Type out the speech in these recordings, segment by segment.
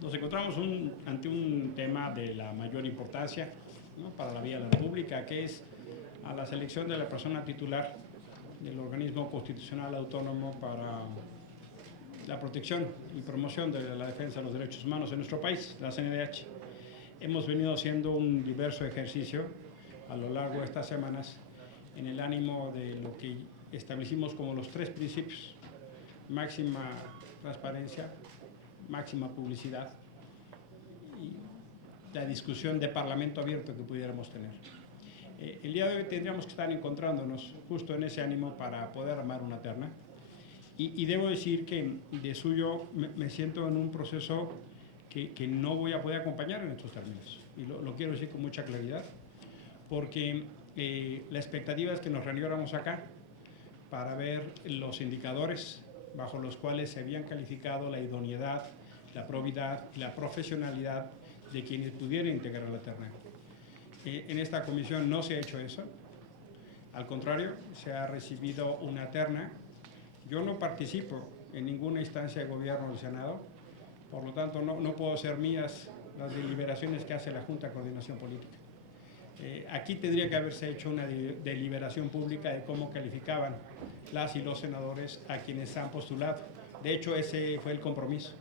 Nos encontramos ante un tema de la mayor importancia, ¿no?, para la vida de la República, que es a la selección de la persona titular del organismo constitucional autónomo para la protección y promoción de la defensa de los derechos humanos en nuestro país, la CNDH. Hemos venido haciendo un diverso ejercicio a lo largo de estas semanas en el ánimo de lo que establecimos como los 3 principios: máxima transparencia, máxima publicidad y la discusión de parlamento abierto que pudiéramos tener. El día de hoy tendríamos que estar encontrándonos justo en ese ánimo para poder armar una terna, y debo decir que de suyo me siento en un proceso que no voy a poder acompañar en estos términos, y lo quiero decir con mucha claridad, porque la expectativa es que nos reuniéramos acá para ver los indicadores bajo los cuales se habían calificado la idoneidad, la probidad y la profesionalidad de quienes pudieran integrar la terna. En esta comisión no se ha hecho eso. Al contrario, se ha recibido una terna. Yo no participo en ninguna instancia de gobierno del Senado, por lo tanto no puedo ser mías las deliberaciones que hace la Junta de Coordinación Política. Aquí tendría que haberse hecho una deliberación pública de cómo calificaban las y los senadores a quienes han postulado. De hecho, ese fue el compromiso.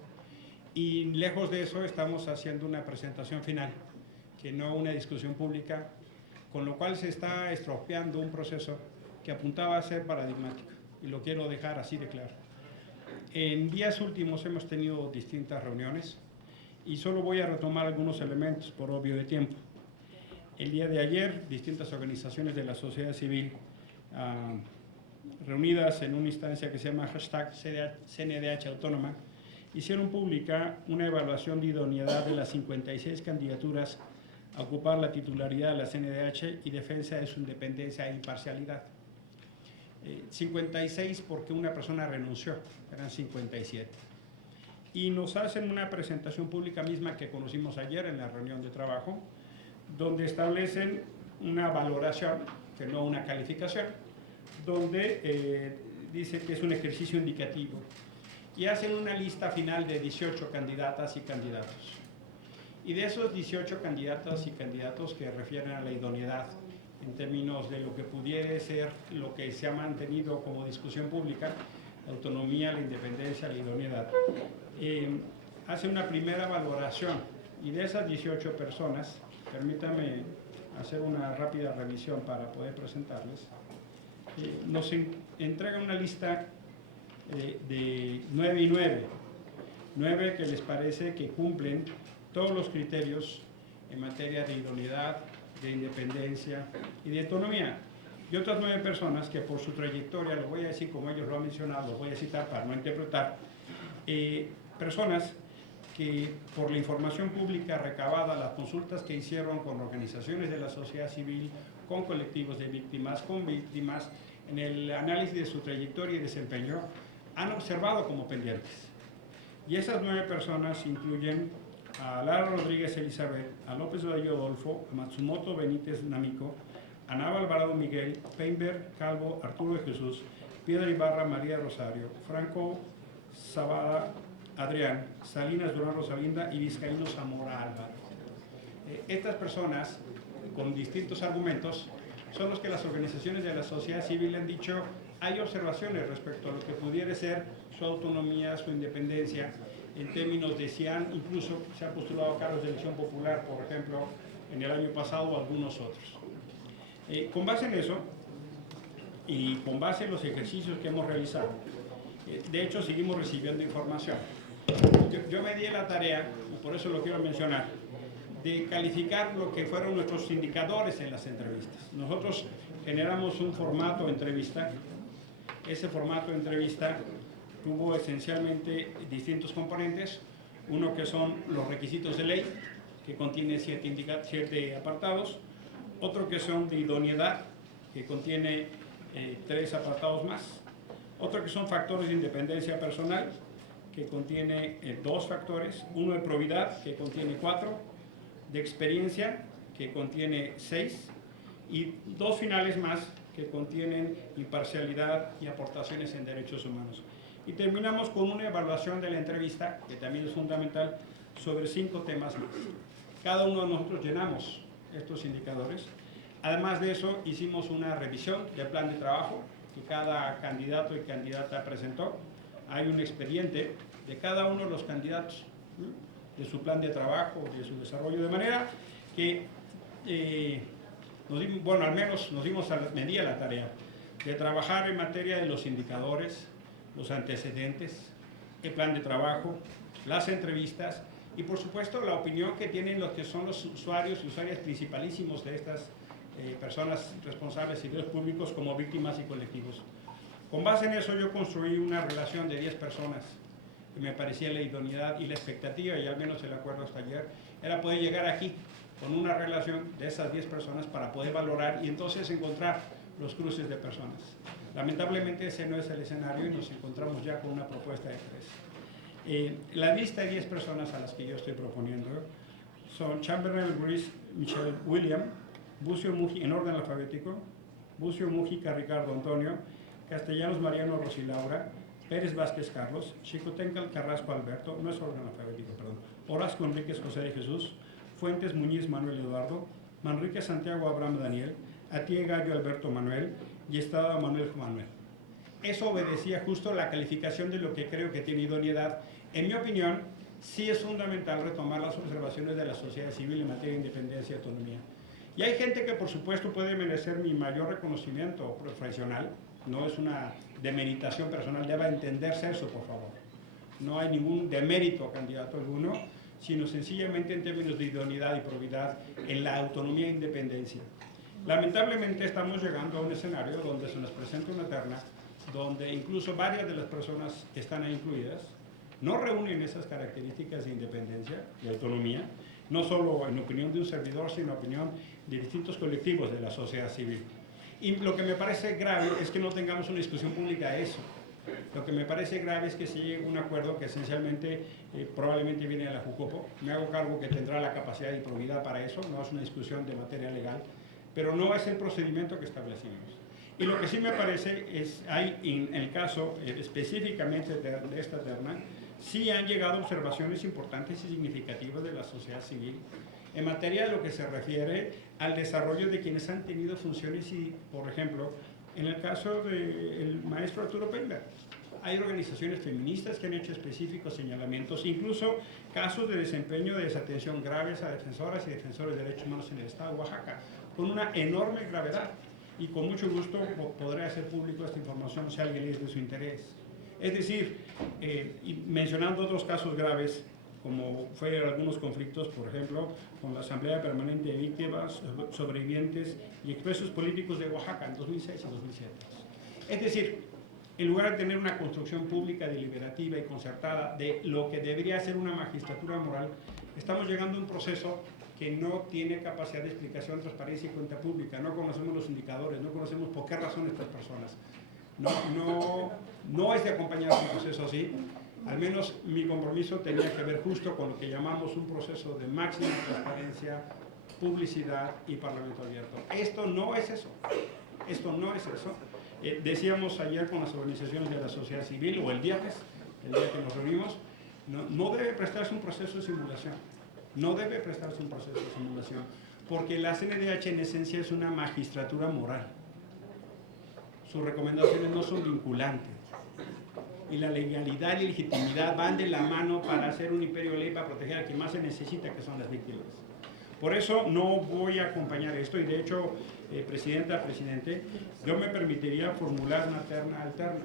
Y lejos de eso, estamos haciendo una presentación final, que no una discusión pública, con lo cual se está estropeando un proceso que apuntaba a ser paradigmático, y lo quiero dejar así de claro. En días últimos hemos tenido distintas reuniones, y solo voy a retomar algunos elementos por obvio de tiempo. El día de ayer, distintas organizaciones de la sociedad civil reunidas en una instancia que se llama #CNDH Autónoma, hicieron pública una evaluación de idoneidad de las 56 candidaturas a ocupar la titularidad de la CNDH y defensa de su independencia e imparcialidad. 56 porque una persona renunció, eran 57. Y nos hacen una presentación pública misma que conocimos ayer en la reunión de trabajo, donde establecen una valoración, que no una calificación, donde dice que es un ejercicio indicativo, y hacen una lista final de 18 candidatas y candidatos. Y de esos 18 candidatas y candidatos que refieren a la idoneidad en términos de lo que pudiera ser lo que se ha mantenido como discusión pública, la autonomía, la independencia, la idoneidad, hace una primera valoración, y de esas 18 personas, permítame hacer una rápida revisión para poder presentarles, nos entregan una lista de 9 y 9. 9 que les parece que cumplen todos los criterios en materia de idoneidad, de independencia y de autonomía. Y otras 9 personas que por su trayectoria, lo voy a decir como ellos lo han mencionado, lo voy a citar para no interpretar, personas que por la información pública recabada, las consultas que hicieron con organizaciones de la sociedad civil, con colectivos de víctimas, con víctimas, en el análisis de su trayectoria y desempeño, han observado como pendientes. Y esas 9 personas incluyen a Lara Rodríguez Elizabeth, a López Bello Adolfo, a Matsumoto Benítez Namiko, a Nava Alvarado Miguel, Peinberg Calvo Arturo de Jesús, Piedra Ibarra María Rosario, Franco Zabada Adrián, Salinas Durán Rosalinda y Vizcaíno Zamora Álvaro. Estas personas, con distintos argumentos, son los que las organizaciones de la sociedad civil han dicho hay observaciones respecto a lo que pudiera ser su autonomía, su independencia, en términos de si incluso se han postulado cargos de elección popular, por ejemplo, en el año pasado, o algunos otros. Con base en eso, y con base en los ejercicios que hemos realizado, de hecho seguimos recibiendo información. Yo me di la tarea, y por eso lo quiero mencionar, de calificar lo que fueron nuestros indicadores en las entrevistas. Nosotros generamos un formato de entrevista. Ese formato de entrevista tuvo esencialmente distintos componentes. Uno que son los requisitos de ley, que contiene 7 apartados. Otro que son de idoneidad, que contiene 3 apartados más. Otro que son factores de independencia personal, que contiene 2 factores. Uno de probidad, que contiene 4. De experiencia, que contiene 6. Y 2 finales más, que contienen imparcialidad y aportaciones en derechos humanos. Y terminamos con una evaluación de la entrevista, que también es fundamental, sobre 5 temas más. Cada uno de nosotros llenamos estos indicadores. Además de eso, hicimos una revisión del plan de trabajo que cada candidato y candidata presentó. Hay un expediente de cada uno de los candidatos, de su plan de trabajo, de su desarrollo, de manera que, al menos me di a la tarea de trabajar en materia de los indicadores, los antecedentes, el plan de trabajo, las entrevistas y, por supuesto, la opinión que tienen los que son los usuarios y usuarias principalísimos de estas personas responsables de servicios públicos como víctimas y colectivos. Con base en eso yo construí una relación de 10 personas que me parecía la idoneidad y la expectativa, y al menos el acuerdo hasta ayer, era poder llegar aquí con una relación de esas 10 personas para poder valorar y entonces encontrar los cruces de personas. Lamentablemente ese no es el escenario y nos encontramos ya con una propuesta de 3. La lista de 10 personas a las que yo estoy proponiendo son Chamberlain Ruiz Michelle William, Bucio Mujica, en orden alfabético, Bucio Mujica Ricardo Antonio, Castellanos Mariano Rosilaura, Pérez Vázquez Carlos, Chicotencal Carrasco Alberto, no es orden alfabético, perdón, Orozco Enríquez José de Jesús, Fuentes Muñiz Manuel Eduardo, Manrique Santiago Abraham Daniel, Atie Gallo Alberto Manuel y Estrada Manuel Manuel. Eso obedecía justo la calificación de lo que creo que tiene idoneidad. En mi opinión, sí es fundamental retomar las observaciones de la sociedad civil en materia de independencia y autonomía. Y hay gente que, por supuesto, puede merecer mi mayor reconocimiento profesional. No es una demeritación personal, deba entenderse eso, por favor. No hay ningún demérito a candidato alguno, sino sencillamente en términos de idoneidad y probidad en la autonomía e independencia. Lamentablemente estamos llegando a un escenario donde se nos presenta una terna donde incluso varias de las personas que están ahí incluidas no reúnen esas características de independencia y autonomía, no solo en opinión de un servidor, sino en opinión de distintos colectivos de la sociedad civil. Y lo que me parece grave es que no tengamos una discusión pública de eso. Lo que me parece grave es que se llegue a un acuerdo que esencialmente probablemente viene de la Jucopo. Me hago cargo que tendrá la capacidad y probidad para eso, no es una discusión de materia legal, pero no es el procedimiento que establecimos. Y lo que sí me parece es, en el caso específicamente de esta terna, sí han llegado observaciones importantes y significativas de la sociedad civil en materia de lo que se refiere al desarrollo de quienes han tenido funciones y, por ejemplo, en el caso del maestro Arturo Peinberg, hay organizaciones feministas que han hecho específicos señalamientos, incluso casos de desempeño de desatención graves a defensoras y defensores de derechos humanos en el Estado de Oaxaca, con una enorme gravedad. Y con mucho gusto podré hacer público esta información si alguien es de su interés. Es decir, y mencionando otros casos graves, como fueron algunos conflictos, por ejemplo, con la Asamblea Permanente de Víctimas, Sobrevivientes y Expresos Políticos de Oaxaca en 2006 y 2007. Es decir, en lugar de tener una construcción pública, deliberativa y concertada de lo que debería ser una magistratura moral, estamos llegando a un proceso que no tiene capacidad de explicación, transparencia y cuenta pública. No conocemos los indicadores, no conocemos por qué razón estas personas. No es de acompañar un proceso así. Al menos mi compromiso tenía que ver justo con lo que llamamos un proceso de máxima transparencia, publicidad y parlamento abierto. Esto no es eso. Esto no es eso. Decíamos ayer con las organizaciones de la sociedad civil, o el viernes, el día que nos reunimos, no debe prestarse un proceso de simulación. No debe prestarse un proceso de simulación, porque la CNDH en esencia es una magistratura moral. Sus recomendaciones no son vinculantes. Y la legalidad y legitimidad van de la mano para hacer un imperio de ley para proteger a quien más se necesita, que son las víctimas. Por eso no voy a acompañar esto, y de hecho, presidenta, presidente, yo me permitiría formular una terna alterna,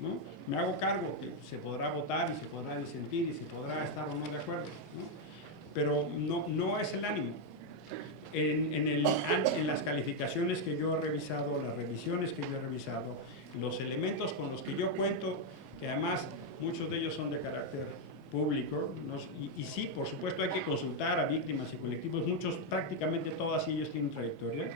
¿no? Me hago cargo que se podrá votar y se podrá disentir y se podrá estar o no de acuerdo, ¿no? Pero no es el ánimo. En las calificaciones que yo he revisado, las revisiones que yo he revisado, los elementos con los que yo cuento, que además muchos de ellos son de carácter público, ¿no? Y sí, por supuesto hay que consultar a víctimas y colectivos, muchos, prácticamente todas ellos tienen trayectoria.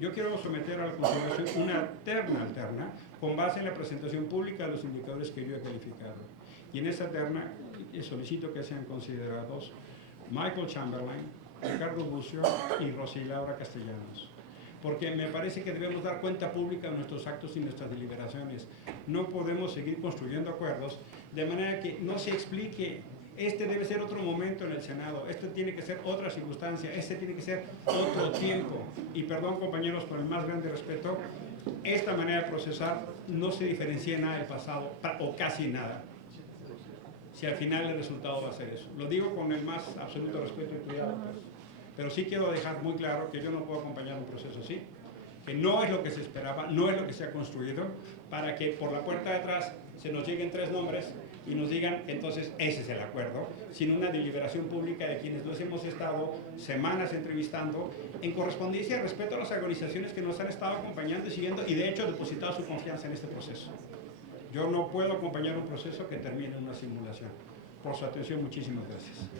Yo quiero someter a la consideración una terna alterna con base en la presentación pública de los indicadores que yo he calificado. Y en esa terna solicito que sean considerados Michael Chamberlain, Ricardo Bucio y Rosilaura Castellanos. porque me parece que debemos dar cuenta pública de nuestros actos y nuestras deliberaciones. No podemos seguir construyendo acuerdos de manera que no se explique. Este debe ser otro momento en el Senado, este tiene que ser otra circunstancia, este tiene que ser otro tiempo. Y perdón, compañeros, por el más grande respeto, esta manera de procesar no se diferencia en nada del pasado, o casi nada, si al final el resultado va a ser eso. Lo digo con el más absoluto respeto y cuidado, pero sí quiero dejar muy claro que yo no puedo acompañar un proceso así, que no es lo que se esperaba, no es lo que se ha construido, para que por la puerta de atrás se nos lleguen 3 nombres y nos digan que entonces ese es el acuerdo, sin una deliberación pública de quienes los hemos estado semanas entrevistando, en correspondencia y respeto a las organizaciones que nos han estado acompañando y siguiendo, y de hecho depositado su confianza en este proceso. Yo no puedo acompañar un proceso que termine en una simulación. Por su atención, muchísimas gracias.